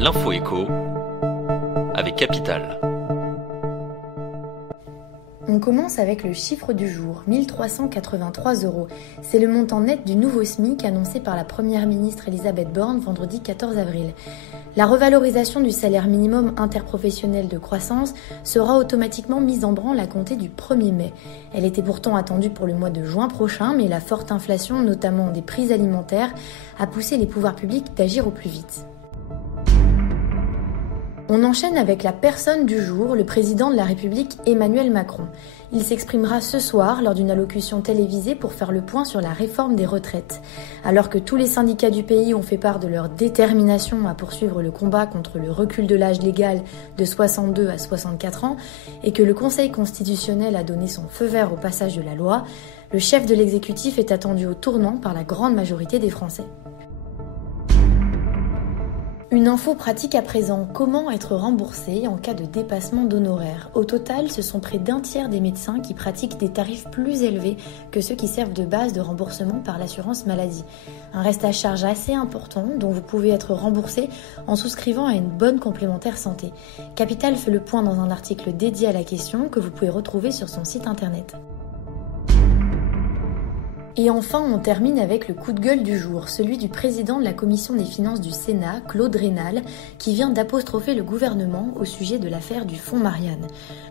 L'info écho avec Capital. On commence avec le chiffre du jour, 1 383 €. C'est le montant net du nouveau SMIC annoncé par la première ministre Elisabeth Borne vendredi 14 avril. La revalorisation du salaire minimum interprofessionnel de croissance sera automatiquement mise en branle à compter du 1er mai. Elle était pourtant attendue pour le mois de juin prochain, mais la forte inflation, notamment des prix alimentaires, a poussé les pouvoirs publics d'agir au plus vite. On enchaîne avec la personne du jour, le président de la République Emmanuel Macron. Il s'exprimera ce soir lors d'une allocution télévisée pour faire le point sur la réforme des retraites. Alors que tous les syndicats du pays ont fait part de leur détermination à poursuivre le combat contre le recul de l'âge légal de 62 à 64 ans et que le Conseil constitutionnel a donné son feu vert au passage de la loi, le chef de l'exécutif est attendu au tournant par la grande majorité des Français. Une info pratique à présent, comment être remboursé en cas de dépassement d'honoraires. Au total, ce sont près d'un tiers des médecins qui pratiquent des tarifs plus élevés que ceux qui servent de base de remboursement par l'assurance maladie. Un reste à charge assez important dont vous pouvez être remboursé en souscrivant à une bonne complémentaire santé. Capital fait le point dans un article dédié à la question que vous pouvez retrouver sur son site internet. Et enfin, on termine avec le coup de gueule du jour, celui du président de la commission des finances du Sénat, Claude Raynal, qui vient d'apostropher le gouvernement au sujet de l'affaire du fonds Marianne.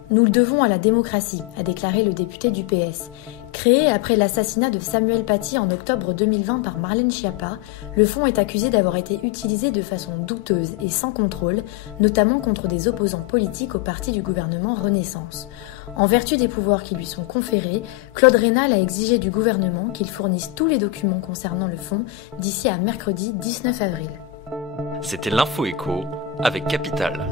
Nous le devons à la démocratie, a déclaré le député du PS. Créé après l'assassinat de Samuel Paty en octobre 2020 par Marlène Schiappa, le fonds est accusé d'avoir été utilisé de façon douteuse et sans contrôle, notamment contre des opposants politiques au parti du gouvernement Renaissance. En vertu des pouvoirs qui lui sont conférés, Claude Raynal a exigé du gouvernement qu'il fournisse tous les documents concernant le fonds d'ici à mercredi 19 avril. C'était l'Info écho avec Capital.